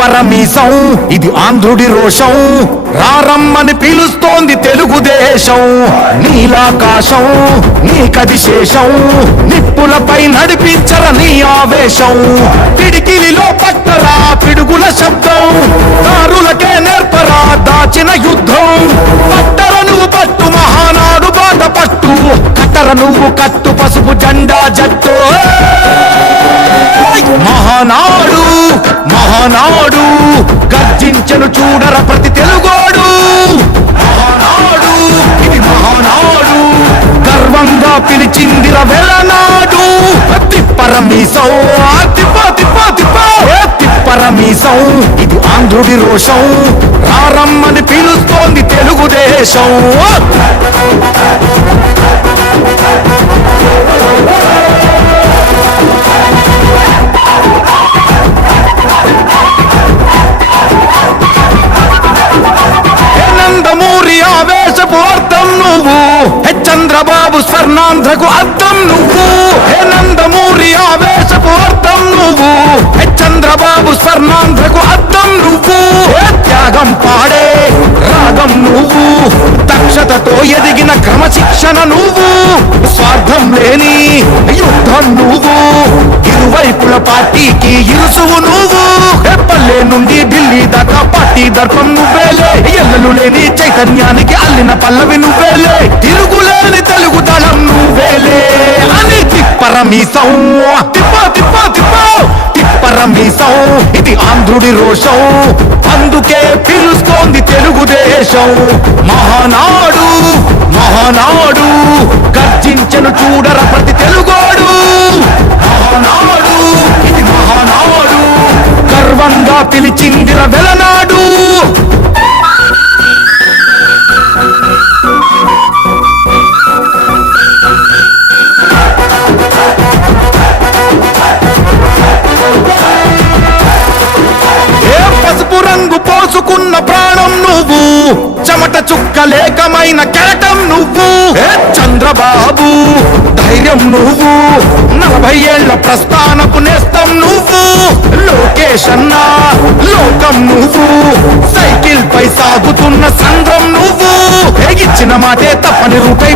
తిప్పరమీసం ఇది ఆంధ్రుడి రోషం, రారమ్మని పిలుస్తోంది తెలుగుదేశం. నీలాకాశం నీకది శేషం, నిప్పులపై నడిపించర నీ ఆవేశం. పిడికిలిలో పట్టరా పిడుగుల శబ్దం, దారులకే నేర్పరా దాచిన యుద్ధం. పట్టర నువ్వు పట్టు మహానాడు బాట పట్టు, కట్టర నువ్వు కట్టు పసుపు జెండా జట్టు. మహానాడు మహానాడు గర్జించను చూడర ప్రతి తెలుగోడు. మహానాడు ఇది మహానాడు, గర్వంగా పిలిచిందిర వెలనాడు. తిప్పరమీసం తిప్పరమీసం ఇది ఆంధ్రుడి రోషం, రారమ్మని పిలుస్తోంది తెలుగుదేశం. అర్థం నువ్వు చంద్రబాబు స్వర్ణాంధ్రకు అర్థం నువ్వు. హే నందమూరి ఆవేశపు అర్థం నువ్వు, చంద్రబాబు స్వర్ణాంధ్రకు అర్థం నువ్వు. త్యాగం పాడే రాగం నువ్వు, దక్షతతో ఎదిగిన క్రమశిక్షణ నువ్వు. స్వార్థం లేని యుద్ధం నువ్వు, ఇరువైపుల పార్టీకి ఇరుసువు నువ్వు. పల్లె నుండి ఢిల్లీ దాకా పార్టీ దర్పం నువ్వేలే, ఎల్లలు లేని చైతన్యానికి అల్లిన పల్లవి నువ్వేలే, తిరుగులేని తెలుగు దళం నువ్వేలే. అని తిప్పరమీసం తిప్పరమీసం ఇది ఆంధ్రుడి రోషం, అందుకే పిలుస్తోంది తెలుగుదేశం. మహానాడు మహానాడు గర్జించను చూడర ప్రతి తెలుగోడు. మహానాడు ఇది మహానాడు, గర్వంగా పిలిచిందిర వెలనాడు. పసుపు రంగు పోసుకున్న ప్రాణం నువ్వు, చెమట చుక్కలేకమైన కెరటం నువ్వు. చంద్రబాబు ధైర్యం నువ్వు, 40 ఏళ్ల ప్రస్థానపు నేస్తం నువ్వు. లోకేష్ అన్న లోకం నువ్వు, సైకిల్ పై సాగుతున్న సంఘం నువ్వు. ఇచ్చిన మాటే తప్పని రూపై